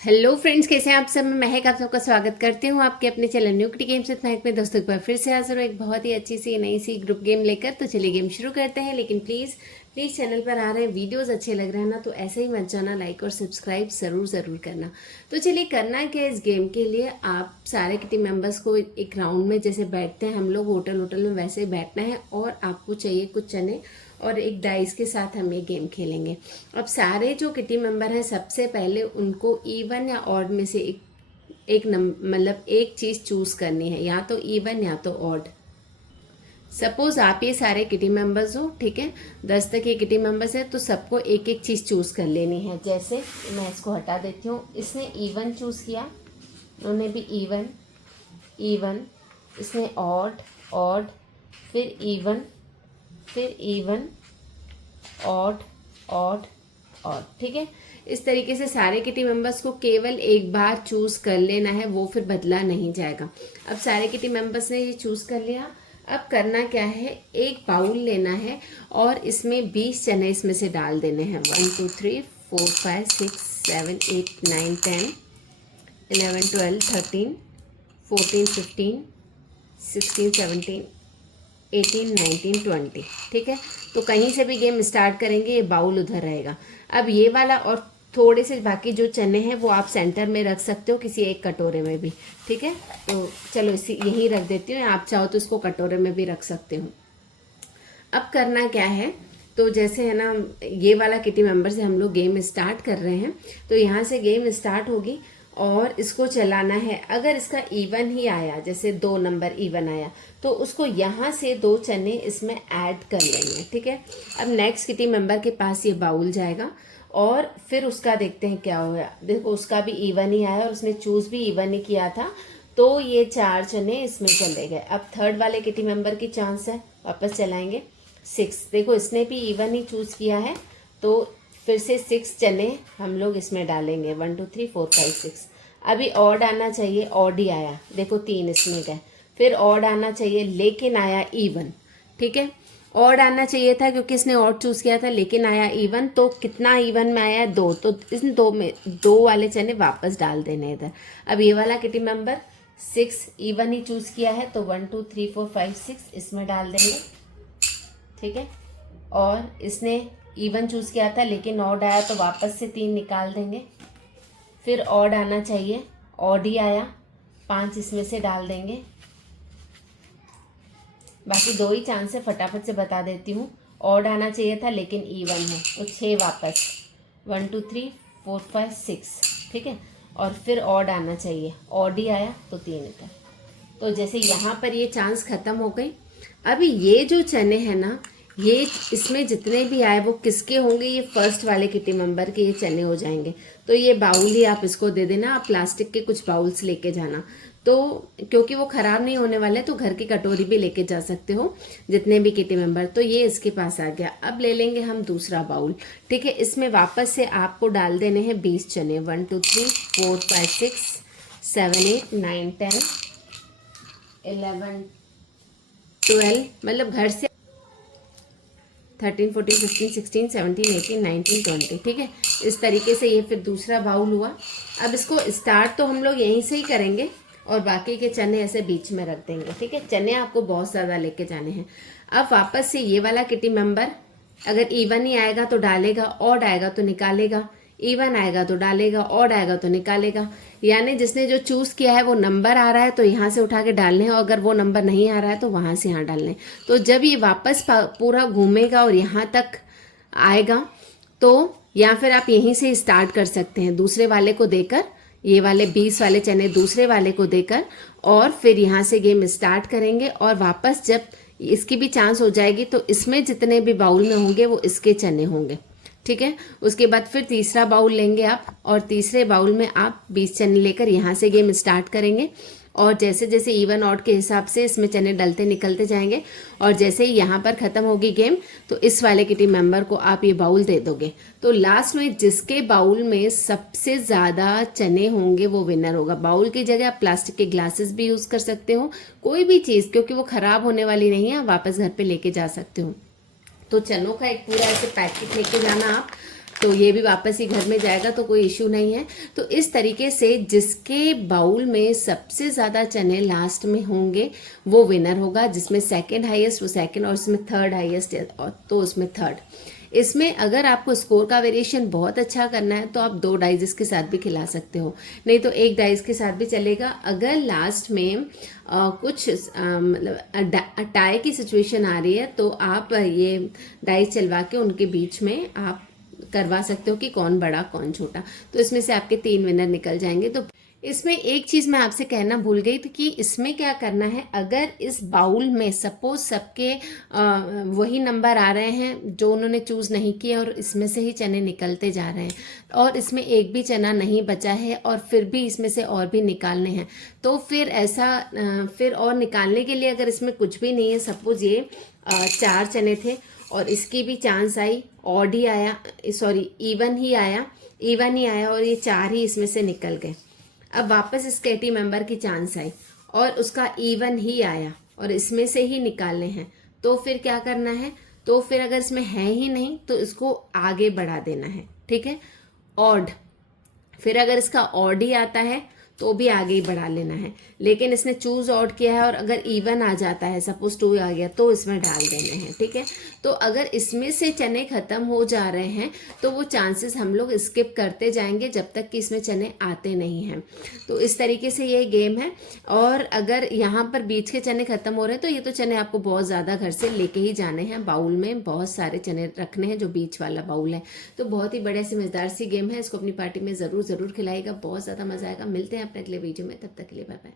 Hello friends, कैसे हैं आप सब। मैं महक आप सबका स्वागत करती हूँ आपके अपने channel new kitty games with महक में। दोस्तों एक बार फिर से हाजिर हूँ एक बहुत ही अच्छी सी नई सी ग्रुप गेम लेकर। तो चलिए गेम शुरू करते हैं। लेकिन प्लीज़ चैनल पर आ रहे हैं वीडियोस अच्छे लग रहे हैं ना, तो ऐसे ही मत जाना, लाइक और सब्सक्राइब ज़रूर करना। तो चलिए करना क्या है इस गेम के लिए, आप सारे किटी मेंबर्स को एक राउंड में जैसे बैठते हैं हम लोग होटल में, वैसे ही बैठना है। और आपको चाहिए कुछ चने और एक डाइस के साथ हम ये गेम खेलेंगे। अब सारे जो किटी मेंबर हैं सबसे पहले उनको इवन या ऑड में से एक मतलब एक चीज़ चूज करनी है, या तो इवन या तो ऑड। सपोज आप ये सारे किटी मेंबर्स हो, ठीक है, 10 तक ये किटी मेंबर्स है, तो सबको एक एक चीज़ चूज कर लेनी है। जैसे मैं इसको हटा देती हूँ, इसने इवन चूज किया, उन्होंने भी इवन इवन, इसने ऑड ऑड, फिर इवन, फिर इवन, ऑड ऑड ऑड, ठीक है। इस तरीके से सारे किटी मेंबर्स को केवल एक बार चूज कर लेना है, वो फिर बदला नहीं जाएगा। अब सारे किटी मेंबर्स ने ये चूज कर लिया। अब करना क्या है, एक बाउल लेना है और इसमें 20 चने इसमें से डाल देने हैं। 1 2 3 4 5 6 7 8 9 10 11 12 13 14 15 16 17 18 19 20, ठीक है। तो कहीं से भी गेम स्टार्ट करेंगे, ये बाउल उधर रहेगा। अब ये वाला और थोड़े से बाकी जो चने हैं वो आप सेंटर में रख सकते हो, किसी एक कटोरे में भी, ठीक है। तो चलो इसी यहीं रख देती हूँ, आप चाहो तो इसको कटोरे में भी रख सकते हो। अब करना क्या है, तो जैसे है ना, ये वाला किटी मेंबर से हम लोग गेम स्टार्ट कर रहे हैं, तो यहाँ से गेम स्टार्ट होगी और इसको चलाना है। अगर इसका इवन ही आया, जैसे 2 नंबर इवन आया, तो उसको यहाँ से 2 चने इसमें ऐड कर लेंगे, ठीक है। अब नेक्स्ट किटी मेंबर के पास ये बाउल जाएगा और फिर उसका देखते हैं क्या होगा। देखो उसका भी इवन ही आया और उसने चूज भी इवन ही किया था, तो ये 4 चने इसमें चले गए। अब थर्ड वाले किटी मेंबर की चांस है, वापस चलाएंगे। 6, देखो इसने भी इवन ही चूज किया है, तो फिर से 6 चने हम लोग इसमें डालेंगे। 1 2 3 4 5 6। अभी ऑड आना चाहिए, ऑड ही आया, देखो 3 इसमें गए। फिर ऑड आना चाहिए लेकिन आया इवन, ठीक है। ऑड आना चाहिए था क्योंकि इसने ऑड चूज किया था, लेकिन आया इवन। तो कितना इवन में आया है, 2, तो इन 2 में 2 वाले चने वापस डाल देने इधर। अब ये वाला kitty member 6 even he choose किया है, तो 1 2 3 4 5 6 इसमें डाल देंगे, ठीक है। और इसने इवन चूज किया था लेकिन ऑड आया, तो वापस से 3 निकाल देंगे। फिर ऑड आना चाहिए, ऑड ही आया, 5 इसमें से डाल देंगे। बाकी 2 ही चांस है, फटाफट से बता देती हूँ। ऑड आना चाहिए था लेकिन इवन है, तो 6 वापस। 1 2 3 4 5 6, ठीक है। और फिर ऑड आना चाहिए, ऑड ही आया, तो 3 इधर। तो जैसे यहाँ पर ये चांस खत्म हो गई। अभी ये जो चने हैं ना, ये इसमें जितने भी आए वो किसके होंगे, ये फर्स्ट वाले किटी मेंबर के ये चने हो जाएंगे। तो ये बाउल ही आप इसको दे देना, आप प्लास्टिक के कुछ बाउल्स लेके जाना, तो क्योंकि वो खराब नहीं होने वाले, तो घर की कटोरी भी लेके जा सकते हो जितने भी किटी मेंबर। तो ये इसके पास आ गया। अब ले लेंगे हम दूसरा बाउल, ठीक है। इसमें वापस से आपको डाल देने हैं 20 चने। 1 2 3 4 5 6 7 8 9 10 11 12, मतलब घर से 13 14 15 16 17 18 19 20, ठीक है। इस तरीके से ये फिर दूसरा बाउल हुआ। अब इसको स्टार्ट तो हम लोग यहीं से ही करेंगे और बाकी के चने ऐसे बीच में रख देंगे, ठीक है। चने आपको बहुत ज़्यादा लेके जाने हैं। अब वापस से ये वाला किटी मेंबर अगर इवन ही आएगा तो डालेगा, ऑड आएगा तो निकालेगा, इवन आएगा तो डालेगा, ऑड आएगा तो निकालेगा। यानी जिसने जो चूज किया है वो नंबर आ रहा है तो यहाँ से उठा के डालने हैं, और अगर वो नंबर नहीं आ रहा है तो वहाँ से यहाँ डालने हैं। तो जब ये वापस पूरा घूमेगा और यहाँ तक आएगा, तो या फिर आप यहीं से स्टार्ट कर सकते हैं, दूसरे वाले को देकर, ये वाले 20 वाले चने दूसरे वाले को देकर, और फिर यहाँ से गेम स्टार्ट करेंगे। और वापस जब इसकी भी चांस हो जाएगी, तो इसमें जितने भी बाउल में होंगे वो इसके चने होंगे, ठीक है। उसके बाद फिर तीसरा बाउल लेंगे आप, और तीसरे बाउल में आप 20 चने लेकर यहाँ से गेम स्टार्ट करेंगे। और जैसे जैसे इवन ऑड के हिसाब से इसमें चने डलते निकलते जाएंगे, और जैसे ही यहाँ पर ख़त्म होगी गेम, तो इस वाले किटी मेंबर को आप ये बाउल दे दोगे। तो लास्ट में जिसके बाउल में सबसे ज़्यादा चने होंगे वो विनर होगा। बाउल की जगह आप प्लास्टिक के ग्लासेस भी यूज़ कर सकते हो, कोई भी चीज़, क्योंकि वो ख़राब होने वाली नहीं है, आप वापस घर पर लेके जा सकते हो। तो चनों का एक पूरा ऐसे पैकेट लेके जाना आप। तो ये भी वापस ही घर में जाएगा, तो कोई इशू नहीं है। तो इस तरीके से जिसके बाउल में सबसे ज़्यादा चने लास्ट में होंगे वो विनर होगा, जिसमें सेकंड हाईएस्ट वो सेकंड, और इसमें थर्ड हाईएस्ट तो उसमें थर्ड। इसमें अगर आपको स्कोर का वेरिएशन बहुत अच्छा करना है तो आप 2 डाइस के साथ भी खिला सकते हो, नहीं तो 1 डाइस के साथ भी चलेगा। अगर लास्ट में कुछ मतलब टाई की सिचुएशन आ रही है तो आप ये डाइस चलवा के उनके बीच में आप करवा सकते हो कि कौन बड़ा कौन छोटा। तो इसमें से आपके 3 विनर निकल जाएंगे। तो इसमें एक चीज़ मैं आपसे कहना भूल गई थी कि इसमें क्या करना है, अगर इस बाउल में सपोज सबके वही नंबर आ रहे हैं जो उन्होंने चूज़ नहीं किए और इसमें से ही चने निकलते जा रहे हैं और इसमें एक भी चना नहीं बचा है और फिर भी इसमें से और भी निकालने हैं, तो फिर ऐसा फिर और निकालने के लिए अगर इसमें कुछ भी नहीं है, सपोज ये 4 चने थे और इसकी भी चांस आई, ऑड ही आया, सॉरी इवन ही आया और ये 4 ही इसमें से निकल गए। अब वापस इस केटी मेंबर की चांस आई और उसका इवन ही आया और इसमें से ही निकालने हैं, तो फिर क्या करना है, तो फिर अगर इसमें है ही नहीं तो इसको आगे बढ़ा देना है, ठीक है। ऑड, फिर अगर इसका ऑड ही आता है तो भी आगे ही बढ़ा लेना है, लेकिन इसने चूज ऑड किया है और अगर इवन आ जाता है, सपोज 2 आ गया, तो इसमें डाल देने हैं, ठीक है। तो अगर इसमें से चने खत्म हो जा रहे हैं तो वो चांसेस हम लोग स्किप करते जाएंगे जब तक कि इसमें चने आते नहीं हैं। तो इस तरीके से ये गेम है। और अगर यहाँ पर बीच के चने खत्म हो रहे हैं तो ये तो चने आपको बहुत ज़्यादा घर से लेके ही जाने हैं, बाउल में बहुत सारे चने रखने हैं जो बीच वाला बाउल है। तो बहुत ही बढ़िया सी मज़ेदार सी गेम है, इसको अपनी पार्टी में ज़रूर खिलाएगा, बहुत ज़्यादा मज़ा आएगा। मिलते हैं अपने अगले वीडियो में, तब तक के लिए बाय बाय।